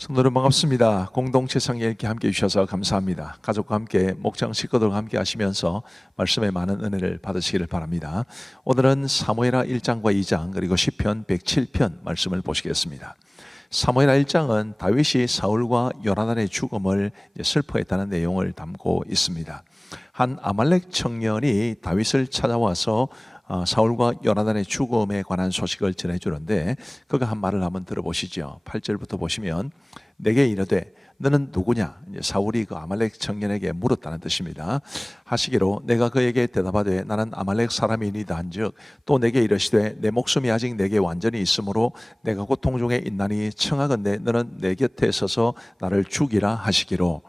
성도들 반갑습니다. 공동체 성에 이렇게 함께 해주셔서 감사합니다. 가족과 함께 목장 식구들과 함께 하시면서 말씀에 많은 은혜를 받으시기를 바랍니다. 오늘은 사무엘하 1장과 2장 그리고 시편 107편 말씀을 보시겠습니다. 사무엘하 1장은 다윗이 사울과 요나단의 죽음을 슬퍼했다는 내용을 담고 있습니다. 한 아말렉 청년이 다윗을 찾아와서 사울과 요나단의 죽음에 관한 소식을 전해주는데 그가 한 말을 한번 들어보시죠. 8절부터 보시면 내게 이르되 너는 누구냐? 사울이 그 아말렉 청년에게 물었다는 뜻입니다. 하시기로 내가 그에게 대답하되 나는 아말렉 사람이니이다 한즉 또 내게 이르시되 내 목숨이 아직 내게 완전히 있으므로 내가 고통 중에 있나니 청하건대 너는 내 곁에 서서 나를 죽이라 하시기로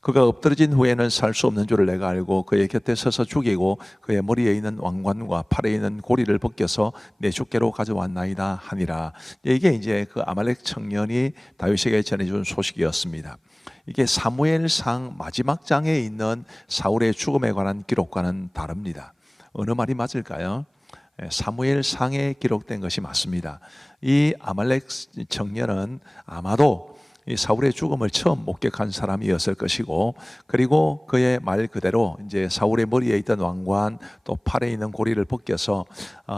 그가 엎드러진 후에는 살 수 없는 줄을 내가 알고 그의 곁에 서서 죽이고 그의 머리에 있는 왕관과 팔에 있는 고리를 벗겨서 내 주께로 가져왔나이다 하니라. 이게 이제 그 아말렉 청년이 다윗에게 전해준 소식이었습니다. 이게 사무엘상 마지막 장에 있는 사울의 죽음에 관한 기록과는 다릅니다. 어느 말이 맞을까요? 사무엘상에 기록된 것이 맞습니다. 이 아말렉 청년은 아마도 이 사울의 죽음을 처음 목격한 사람이었을 것이고, 그리고 그의 말 그대로 이제 사울의 머리에 있던 왕관 또 팔에 있는 고리를 벗겨서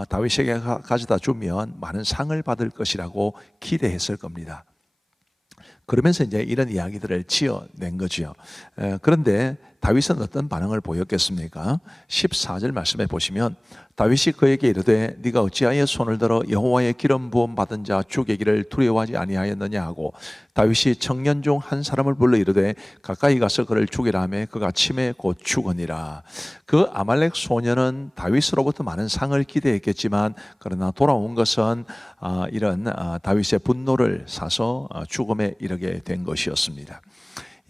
다윗에게 가져다 주면 많은 상을 받을 것이라고 기대했을 겁니다. 그러면서 이제 이런 이야기들을 지어낸 거죠. 그런데 다윗은 어떤 반응을 보였겠습니까? 14절 말씀에 보시면 다윗이 그에게 이르되 네가 어찌하여 손을 들어 여호와의 기름 부음 받은 자 죽이기를 두려워하지 아니하였느냐 하고, 다윗이 청년 중 한 사람을 불러 이르되 가까이 가서 그를 죽이라 하매 그가 침에 곧 죽으니라. 그 아말렉 소년은 다윗으로부터 많은 상을 기대했겠지만 그러나 돌아온 것은 이런 다윗의 분노를 사서 죽음에 이르게 된 것이었습니다.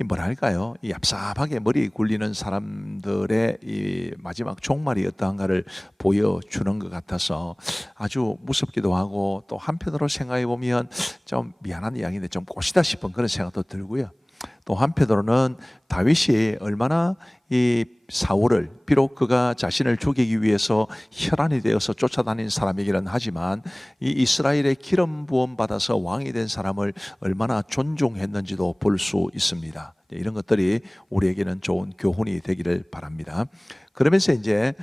뭐랄까요? 이 얍삽하게 머리 굴리는 사람들의 이 마지막 종말이 어떠한가를 보여주는 것 같아서 아주 무섭기도 하고, 또 한편으로 생각해 보면 좀 미안한 이야기인데 좀 꼬시다 싶은 그런 생각도 들고요. 또 한편으로는 다윗이 얼마나 이 사울을, 비록 그가 자신을 죽이기 위해서 혈안이 되어서 쫓아다닌 사람이기는 하지만 이 이스라엘의 기름 부음 받아서 왕이 된 사람을 얼마나 존중했는지도 볼 수 있습니다. 이런 것들이 우리에게는 좋은 교훈이 되기를 바랍니다. 그러면서 이제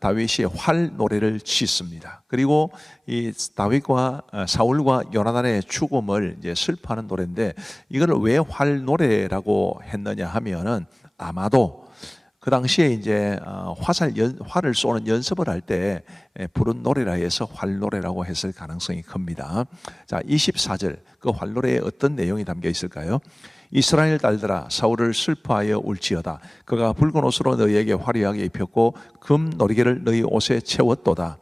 다윗이 활 노래를 짓습니다. 그리고 이 다윗과 사울과 요나단의 죽음을 이제 슬퍼하는 노래인데, 이걸 왜 활 노래라고 했느냐 하면은 아마도 그 당시에 이제 활을 쏘는 연습을 할 때 부른 노래라 해서 활노래라고 했을 가능성이 큽니다. 자, 24절 그 활노래에 어떤 내용이 담겨 있을까요? 이스라엘 딸들아 사울을 슬퍼하여 울지어다. 그가 붉은 옷으로 너희에게 화려하게 입혔고 금 노리개를 너희 옷에 채웠도다.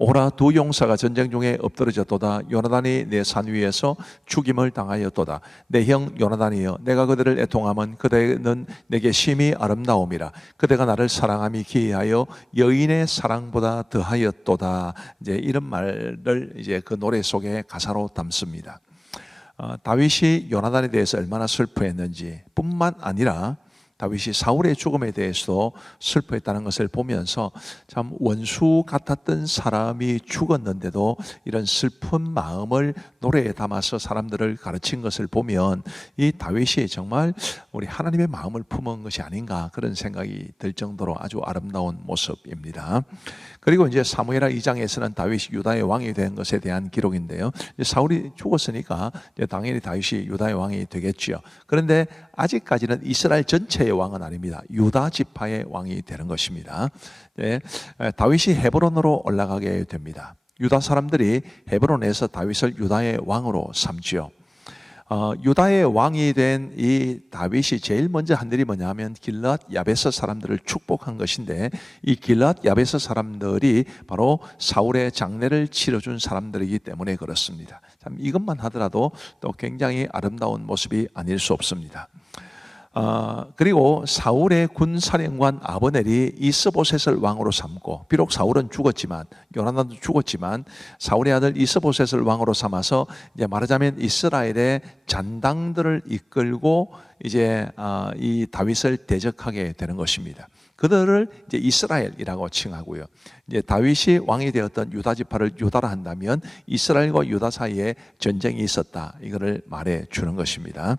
오라 두 용사가 전쟁 중에 엎드러졌도다. 요나단이 내 산 위에서 죽임을 당하였도다. 내 형 요나단이여 내가 그들을 애통함은 그대는 내게 심히 아름다움이라. 그대가 나를 사랑함이 기이하여 여인의 사랑보다 더하였도다. 이제 이런 말을 이제 그 노래 속에 가사로 담습니다. 다윗이 요나단에 대해서 얼마나 슬퍼했는지 뿐만 아니라 다윗이 사울의 죽음에 대해서 슬퍼했다는 것을 보면서 참 원수 같았던 사람이 죽었는데도 이런 슬픈 마음을 노래에 담아서 사람들을 가르친 것을 보면 이 다윗이 정말 우리 하나님의 마음을 품은 것이 아닌가 그런 생각이 들 정도로 아주 아름다운 모습입니다. 그리고 이제 사무엘하 2장에서는 다윗이 유다의 왕이 된 것에 대한 기록인데요. 사울이 죽었으니까 당연히 다윗이 유다의 왕이 되겠지요. 그런데 아직까지는 이스라엘 전체의 왕은 아닙니다. 유다 지파의 왕이 되는 것입니다. 네, 다윗이 헤브론으로 올라가게 됩니다. 유다 사람들이 헤브론에서 다윗을 유다의 왕으로 삼지요. 유다의 왕이 된 이 다윗이 제일 먼저 한 일이 뭐냐면 길앗 야베스 사람들을 축복한 것인데, 이 길앗 야베스 사람들이 바로 사울의 장례를 치러준 사람들이기 때문에 그렇습니다. 참 이것만 하더라도 또 굉장히 아름다운 모습이 아닐 수 없습니다. 그리고 사울의 군사령관 아브넬이 이스보셋을 왕으로 삼고, 비록 사울은 죽었지만 요나단도 죽었지만 사울의 아들 이스보셋을 왕으로 삼아서 이제 말하자면 이스라엘의 잔당들을 이끌고 이제 이 다윗을 대적하게 되는 것입니다. 그들을 이제 이스라엘이라고 칭하고요. 이제 다윗이 왕이 되었던 유다 지파를 유다라 한다면 이스라엘과 유다 사이에 전쟁이 있었다. 이거를 말해 주는 것입니다.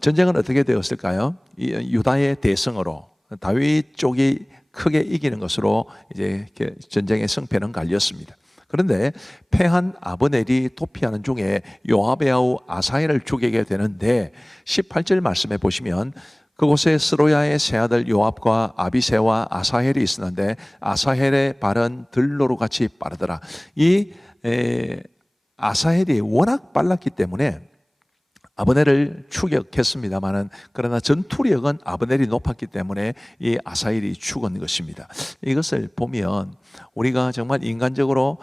전쟁은 어떻게 되었을까요? 유다의 대승으로 다윗 쪽이 크게 이기는 것으로 이제 전쟁의 승패는 갈렸습니다. 그런데 패한 아브넬이 도피하는 중에 요압의 아우 아사헬을 죽이게 되는데 18절 말씀해 보시면 그곳에 스로야의 세 아들 요압과 아비새와 아사헬이 있었는데 아사헬의 발은 들로로 같이 빠르더라. 이 아사헬이 워낙 빨랐기 때문에 아브넬을 추격했습니다마는 그러나 전투력은 아브넬이 높았기 때문에 이 아사헬이 죽은 것입니다. 이것을 보면 우리가 정말 인간적으로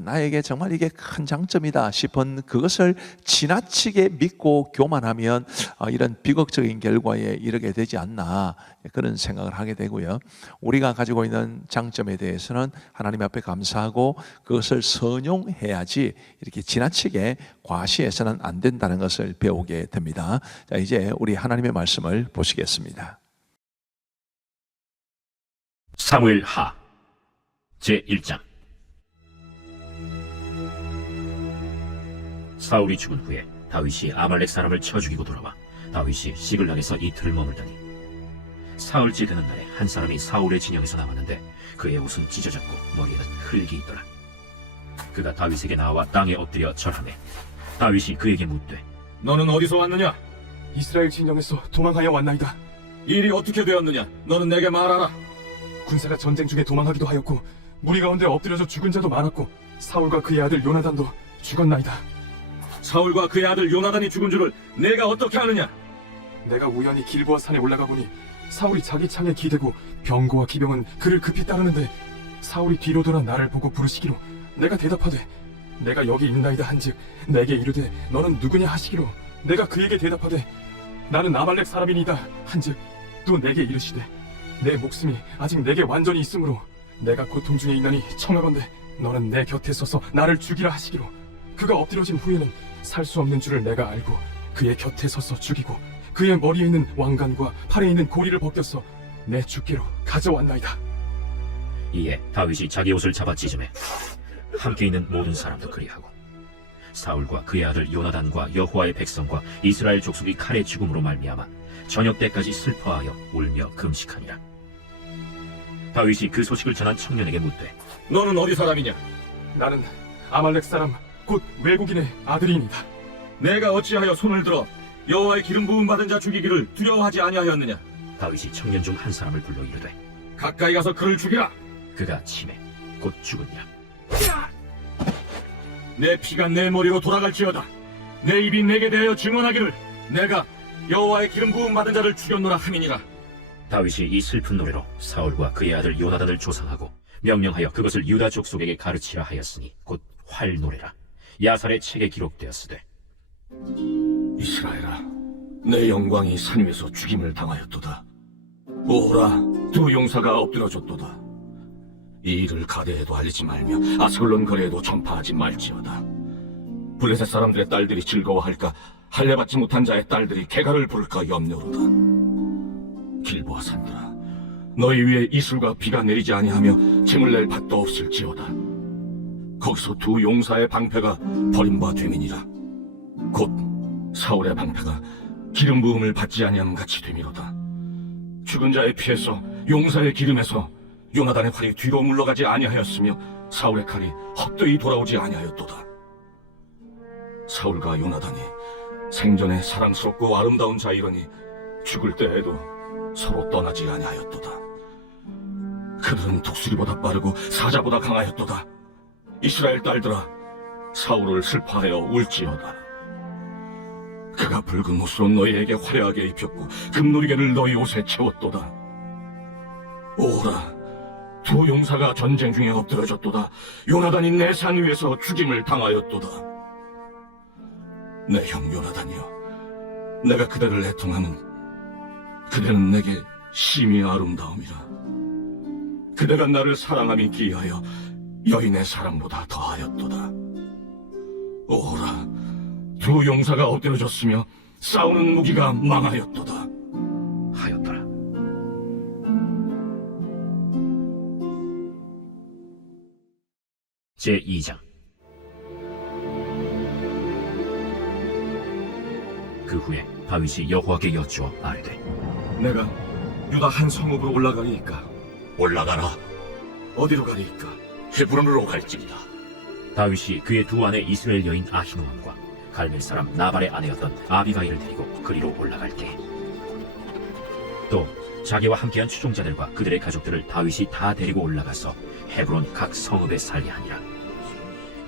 나에게 정말 이게 큰 장점이다 싶은 그것을 지나치게 믿고 교만하면 이런 비극적인 결과에 이르게 되지 않나 그런 생각을 하게 되고요. 우리가 가지고 있는 장점에 대해서는 하나님 앞에 감사하고 그것을 선용해야지 이렇게 지나치게 과시해서는 안 된다는 것을 배우게 됩니다. 자, 이제 우리 하나님의 말씀을 보시겠습니다. 사무엘 하 제1장. 사울이 죽은 후에 다윗이 아말렉 사람을 쳐 죽이고 돌아와 다윗이 시글락에서 이틀을 머물더니 사흘째 되는 날에 한 사람이 사울의 진영에서 나왔는데 그의 옷은 찢어졌고 머리에는 흙이 있더라. 그가 다윗에게 나와 땅에 엎드려 절하매 다윗이 그에게 묻되 너는 어디서 왔느냐? 이스라엘 진영에서 도망하여 왔나이다. 일이 어떻게 되었느냐? 너는 내게 말하라. 군사가 전쟁 중에 도망하기도 하였고 무리 가운데 엎드려져 죽은 자도 많았고 사울과 그의 아들 요나단도 죽었나이다. 사울과 그의 아들 요나단이 죽은 줄을 내가 어떻게 아느냐? 내가 우연히 길보아 산에 올라가 보니 사울이 자기 창에 기대고 병거와 기병은 그를 급히 따르는데 사울이 뒤로 돌아 나를 보고 부르시기로 내가 대답하되 내가 여기 있나이다 한즉 내게 이르되 너는 누구냐 하시기로 내가 그에게 대답하되 나는 아말렉 사람이니이다 한즉 또 내게 이르시되 내 목숨이 아직 내게 완전히 있으므로 내가 고통 중에 있나니 청하건대 너는 내 곁에 서서 나를 죽이라 하시기로 그가 엎드려진 후에는 살 수 없는 줄을 내가 알고 그의 곁에 서서 죽이고 그의 머리에 있는 왕관과 팔에 있는 고리를 벗겨서 내 주께로 가져왔나이다. 이에 다윗이 자기 옷을 잡아 찢으매 함께 있는 모든 사람도 그리하고 사울과 그의 아들 요나단과 여호와의 백성과 이스라엘 족속이 칼에 죽음으로 말미암아 저녁 때까지 슬퍼하여 울며 금식하니라. 다윗이 그 소식을 전한 청년에게 묻되 너는 어디 사람이냐? 나는 아말렉 사람 곧 외국인의 아들이니이다. 내가 어찌하여 손을 들어 여호와의 기름 부음 받은 자 죽이기를 두려워하지 아니하였느냐? 다윗이 청년 중 한 사람을 불러 이르되 가까이 가서 그를 죽이라. 그가 치매 곧 죽으니라. 내 피가 내 머리로 돌아갈지어다. 내 입이 내게 대하여 증언하기를 내가 여호와의 기름 부음 받은 자를 죽였노라 함이니라. 다윗이 이 슬픈 노래로 사울과 그의 아들 요나단을 조상하고 명령하여 그것을 유다 족속에게 가르치라 하였으니 곧 활노래라. 야살의 책에 기록되었으되 이스라엘아, 내 영광이 산 위에서 죽임을 당하였도다. 오호라, 두 용사가 엎드려졌도다. 이 일을 가데에도 알리지 말며 아스글론 거리에도 전파하지 말지어다. 블레셋 사람들의 딸들이 즐거워할까, 할례받지 못한 자의 딸들이 개가를 부를까 염려로다. 길보아 산들아, 너희 위에 이슬과 비가 내리지 아니하며 짐을 낼 밭도 없을지어다. 거기서 두 용사의 방패가 버림바 되민이라. 곧 사울의 방패가 기름 부음을 받지 아니함 같이 되미로다. 죽은 자의 피에서 용사의 기름에서 요나단의 활이 뒤로 물러가지 아니하였으며 사울의 칼이 헛되이 돌아오지 아니하였도다. 사울과 요나단이 생전에 사랑스럽고 아름다운 자이러니 죽을 때에도 서로 떠나지 아니하였도다. 그들은 독수리보다 빠르고 사자보다 강하였도다. 이스라엘 딸들아, 사울을 슬퍼하여 울지어다. 그가 붉은 옷으로 너희에게 화려하게 입혔고 금노리개를 너희 옷에 채웠도다. 오라, 두 용사가 전쟁 중에 엎드려졌도다. 요나단이 내 산 위에서 죽임을 당하였도다. 내 형 요나단이여, 내가 그대를 애통하는 그대는 내게 심히 아름다움이라. 그대가 나를 사랑함이 기하여 여인의 사랑보다 더하였도다. 오라, 두 용사가 엎드려졌으며 싸우는 무기가 망하였도다. 하였더라. 제2장. 그 후에 다윗이 여호와께 여쭈어 아뢰되 내가 유다 한 성읍으로 올라가리이까? 올라가라. 어디로 가리이까? 헤브론으로 갈지니라. 다윗이 그의 두 아내 이스라엘 여인 아히노암과 갈멜 사람 나발의 아내였던 아비가일을 데리고 그리로 올라갈 때 또 자기와 함께한 추종자들과 그들의 가족들을 다윗이 다 데리고 올라가서 헤브론 각 성읍에 살게 하니라.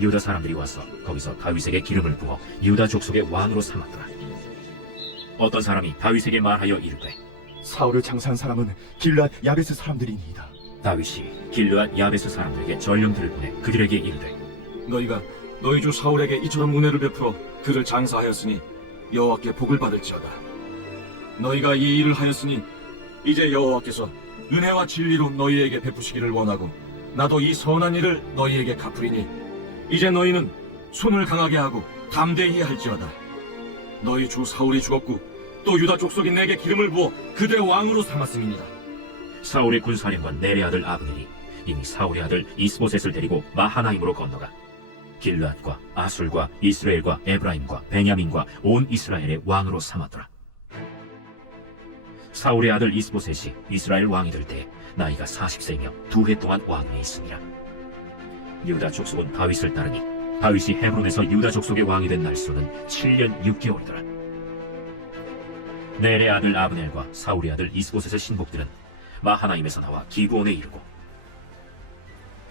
유다 사람들이 와서 거기서 다윗에게 기름을 부어 유다 족속의 왕으로 삼았더라. 어떤 사람이 다윗에게 말하여 이르되 사울을 장사한 사람은 길앗 야베스 사람들이니이다. 다윗이 길르앗 야베스 사람들에게 전령들을 보내 그들에게 이르되 너희가 너희 주 사울에게 이처럼 은혜를 베풀어 그를 장사하였으니 여호와께 복을 받을지어다. 너희가 이 일을 하였으니 이제 여호와께서 은혜와 진리로 너희에게 베푸시기를 원하고 나도 이 선한 일을 너희에게 갚으리니 이제 너희는 손을 강하게 하고 담대히 할지어다. 너희 주 사울이 죽었고 또 유다 족속이 내게 기름을 부어 그대 왕으로 삼았음이니라. 사울의 군사령관 넬의 아들 아브넬이 이미 사울의 아들 이스보셋을 데리고 마하나임으로 건너가 길르앗과 아술과 이스라엘과 에브라임과 베냐민과 온 이스라엘의 왕으로 삼았더라. 사울의 아들 이스보셋이 이스라엘 왕이 될 때 나이가 40세이며 2해 동안 왕위에 있으니라. 유다 족속은 다윗을 따르니 다윗이 헤브론에서 유다 족속의 왕이 된 날수는 7년 6개월이더라. 넬의 아들 아브넬과 사울의 아들 이스보셋의 신복들은 마하나임에서 나와 기브온에 이르고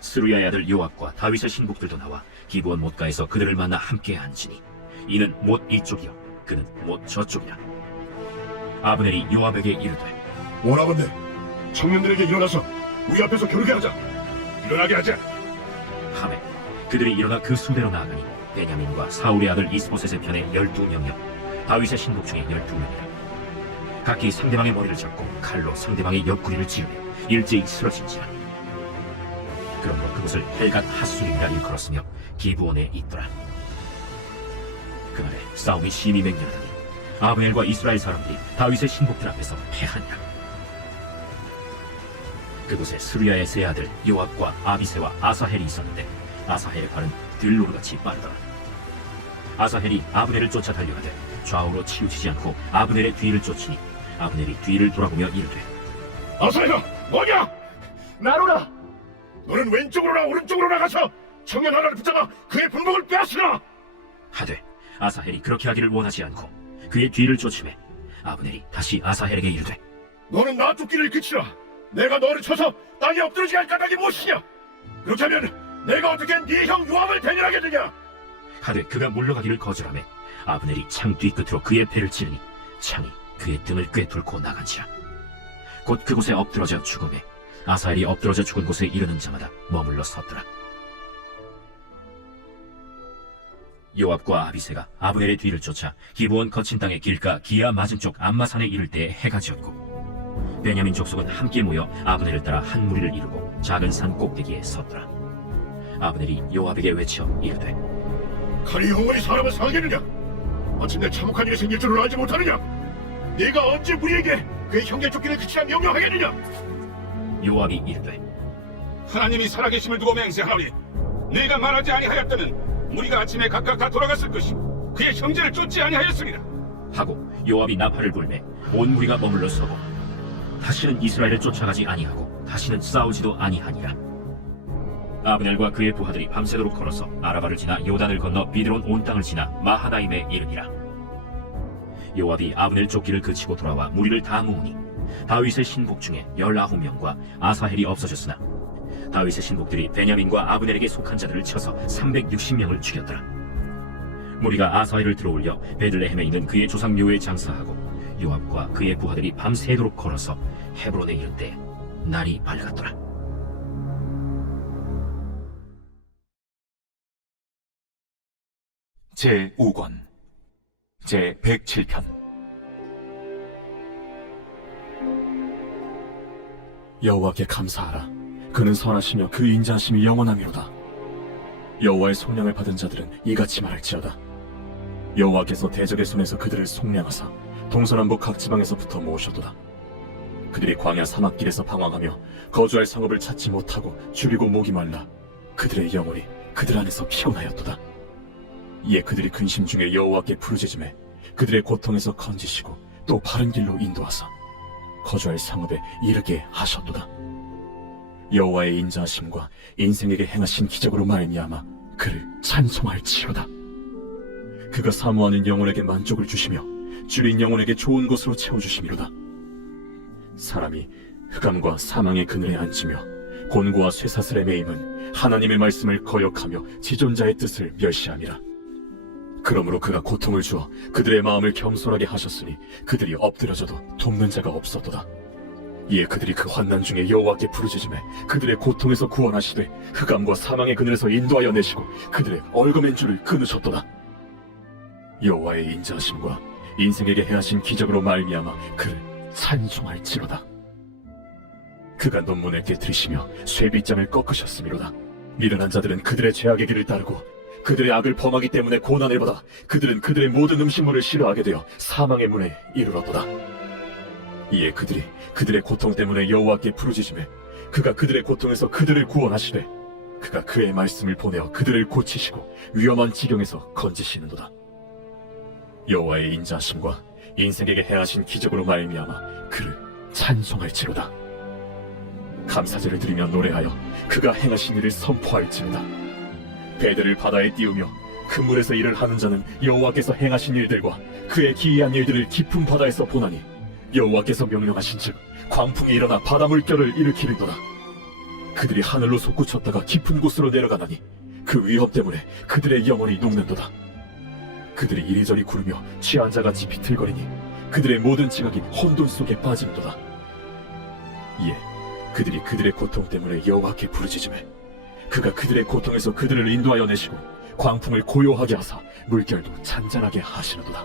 스루야의 아들 요압과 다윗의 신복들도 나와 기브온 못가에서 그들을 만나 함께 앉으니 이는 못 이쪽이요 그는 못 저쪽이라. 아브넬이 요압에게 이르되 원하건대 청년들에게 일어나서 우리 앞에서 겨루게 하자. 일어나게 하자. 하매 그들이 일어나 그 수대로 나아가니 베냐민과 사울의 아들 이스보셋의 편에 12명이요 다윗의 신복 중에 12명이라. 각기 상대방의 머리를 잡고 칼로 상대방의 옆구리를 찌르며 일제히 쓰러진지라. 그러므로 그곳을 헬갓 핫술임이라 일컬었으며 기브온에 있더라. 그날에 싸움이 심히 맹렬하더니 아브넬과 이스라엘 사람들이 다윗의 신복들 앞에서 패하니라. 그곳에 스루야의 세 아들 요압과 아비새와 아사헬이 있었는데 아사헬의 팔은 들로르같이 빠르더라. 아사헬이 아브넬을 쫓아 달려가되 좌우로 치우치지 않고 아브넬의 뒤를 쫓으니 아브넬이 뒤를 돌아보며 이르되 아사야, 뭐냐? 나로라. 너는 왼쪽으로나 오른쪽으로 나가서 청년 하나를 붙잡아 그의 분복을 빼앗으라. 하되 아사헬이 그렇게 하기를 원하지 않고 그의 뒤를 쫓으매 아브넬이 다시 아사헬에게 이르되 너는 나 쫓기를 그치라. 내가 너를 쳐서 땅에 엎드러지게 할 까닭이 무엇이냐? 그렇게 하면 내가 어떻게 네 형 요압을 대면하게 되냐? 하되 그가 물러가기를 거절하매 아브넬이 창 뒤끝으로 그의 배를 찌르니 창이 그의 등을 꿰뚫고 나간지라. 곧 그곳에 엎드러져 죽음에 아사헬이 엎드러져 죽은 곳에 이르는 자마다 머물러 섰더라. 요압과 아비새가 아브넬의 뒤를 쫓아 기브온 거친 땅의 길가 기아 맞은쪽 암마산에 이를 때에 해가 지었고 베냐민 족속은 함께 모여 아브넬을 따라 한 무리를 이루고 작은 산 꼭대기에 섰더라. 아브넬이 요압에게 외쳐 이르되 칼이 영원히 사람을 상하겠느냐? 마침내 참혹한 일이 생길 줄을 알지 못하느냐? 네가 언제 우리에게 그의 형제 쫓기를 그치라 명령하겠느냐? 요압이 이르되 하나님이 살아계심을 두고 맹세하노니 네가 말하지 아니하였다면 우리가 아침에 각각 다 돌아갔을 것이고 그의 형제를 쫓지 아니하였으리라. 하고 요압이 나팔을 불매 온 무리가 머물러 서고 다시는 이스라엘을 쫓아가지 아니하고 다시는 싸우지도 아니하니라. 아브넬과 그의 부하들이 밤새도록 걸어서 아라바를 지나 요단을 건너 비드론 온 땅을 지나 마하나임에 이르니라. 요압이 아브넬 쫓기를 그치고 돌아와 무리를 다 모으니 다윗의 신복 중에 19명과 아사헬이 없어졌으나 다윗의 신복들이 베냐민과 아브넬에게 속한 자들을 쳐서 360명을 죽였더라. 무리가 아사헬을 들어올려 베들레헴에 있는 그의 조상 묘에 장사하고 요압과 그의 부하들이 밤새도록 걸어서 헤브론에 이른 때 날이 밝았더라. 제5권 제107편. 여호와께 감사하라. 그는 선하시며 그 인자하심이 영원하미로다. 여호와의 속량을 받은 자들은 이같이 말할지어다. 여호와께서 대적의 손에서 그들을 속량하사 동서남북 각 지방에서부터 모으셨도다. 그들이 광야 사막길에서 방황하며 거주할 성읍을 찾지 못하고 죽이고 목이 말라 그들의 영혼이 그들 안에서 피어나였도다. 이에 그들이 근심 중에 여호와께 부르짖음에 그들의 고통에서 건지시고 또 바른 길로 인도하사 거주할 성읍에 이르게 하셨도다. 여호와의 인자하심과 인생에게 행하신 기적으로 말미암아 그를 찬송할지로다. 그가 사모하는 영혼에게 만족을 주시며 줄인 영혼에게 좋은 것으로 채워주심이로다. 사람이 흑암과 사망의 그늘에 앉으며 곤고와 쇠사슬에 매임은 하나님의 말씀을 거역하며 지존자의 뜻을 멸시함이라. 그러므로 그가 고통을 주어 그들의 마음을 겸손하게 하셨으니 그들이 엎드려져도 돕는 자가 없었도다. 이에 그들이 그 환난 중에 여호와께 부르짖음에 그들의 고통에서 구원하시되 흑암과 사망의 그늘에서 인도하여 내시고 그들의 얽어맨 줄을 끊으셨도다. 여호와의 인자하심과 인생에게 행하신 기적으로 말미암아 그를 찬송할지로다. 그가 논문을 깨뜨리시며 쇠빗장을 꺾으셨음이로다. 미련한 자들은 그들의 죄악의 길을 따르고 그들의 악을 범하기 때문에 고난을 받아 그들은 그들의 모든 음식물을 싫어하게 되어 사망의 문에 이르렀도다. 이에 그들이 그들의 고통 때문에 여호와께 부르짖음에 그가 그들의 고통에서 그들을 구원하시되 그가 그의 말씀을 보내어 그들을 고치시고 위험한 지경에서 건지시는도다. 여호와의 인자하심과 인생에게 행하신 기적으로 말미암아 그를 찬송할지로다. 감사제를 드리며 노래하여 그가 행하신 일을 선포할지로다. 배들을 바다에 띄우며 큰 물에서 일을 하는 자는 여호와께서 행하신 일들과 그의 기이한 일들을 깊은 바다에서 보나니 여호와께서 명령하신즉 광풍이 일어나 바다 물결을 일으키리도다. 그들이 하늘로 솟구쳤다가 깊은 곳으로 내려가나니 그 위협 때문에 그들의 영혼이 녹는도다. 그들이 이리저리 구르며 취한 자같이 비틀거리니 그들의 모든 지각이 혼돈 속에 빠짐도다. 이에 그들이 그들의 고통 때문에 여호와께 부르짖음에 그가 그들의 고통에서 그들을 인도하여 내시고 광풍을 고요하게 하사 물결도 잔잔하게 하시는도다.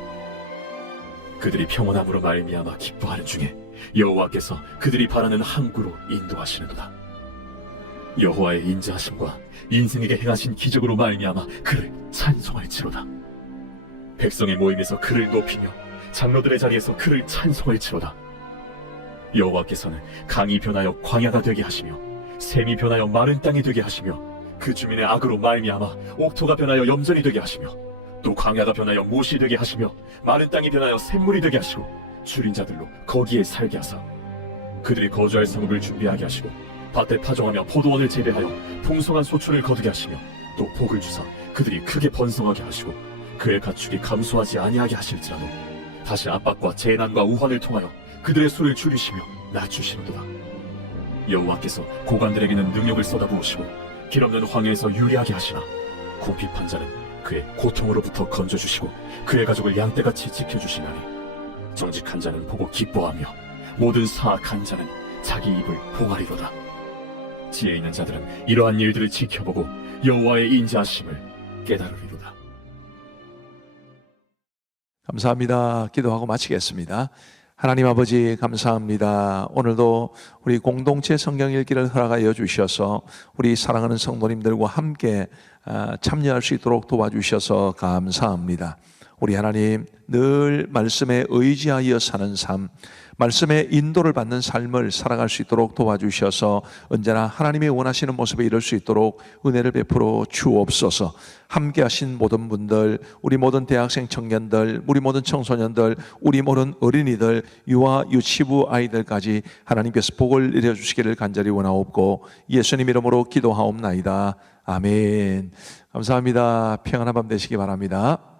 그들이 평온함으로 말미암아 기뻐하는 중에 여호와께서 그들이 바라는 항구로 인도하시는도다. 여호와의 인자하심과 인생에게 행하신 기적으로 말미암아 그를 찬송할지로다. 백성의 모임에서 그를 높이며 장로들의 자리에서 그를 찬송할지로다. 여호와께서는 강이 변하여 광야가 되게 하시며 샘이 변하여 마른 땅이 되게 하시며 그 주민의 악으로 말미암아 옥토가 변하여 염전이 되게 하시며 또 광야가 변하여 못이 되게 하시며 마른 땅이 변하여 샘물이 되게 하시고 줄인 자들로 거기에 살게 하사 그들이 거주할 성읍을 준비하게 하시고 밭에 파종하며 포도원을 재배하여 풍성한 소출을 거두게 하시며 또 복을 주사 그들이 크게 번성하게 하시고 그의 가축이 감소하지 아니하게 하실지라도 다시 압박과 재난과 우환을 통하여 그들의 수를 줄이시며 낮추시는도다. 여호와께서 고관들에게는 능력을 쏟아부으시고 길없는 황야에서 유리하게 하시나 궁핍한 자는 그의 고통으로부터 건져주시고 그의 가족을 양떼같이 지켜주시나니 정직한 자는 보고 기뻐하며 모든 사악한 자는 자기 입을 봉하리로다. 지혜 있는 자들은 이러한 일들을 지켜보고 여호와의 인자하심을 깨달으리로다. 감사합니다. 기도하고 마치겠습니다. 하나님 아버지 감사합니다. 오늘도 우리 공동체 성경 읽기를 허락하여 주셔서 우리 사랑하는 성도님들과 함께 참여할 수 있도록 도와주셔서 감사합니다. 우리 하나님 늘 말씀에 의지하여 사는 삶, 말씀의 인도를 받는 삶을 살아갈 수 있도록 도와주셔서 언제나 하나님이 원하시는 모습에 이룰 수 있도록 은혜를 베풀어 주옵소서. 함께 하신 모든 분들, 우리 모든 대학생 청년들, 우리 모든 청소년들, 우리 모든 어린이들, 유아 유치부 아이들까지 하나님께서 복을 내려주시기를 간절히 원하옵고 예수님 이름으로 기도하옵나이다. 아멘. 감사합니다. 평안한 밤 되시기 바랍니다.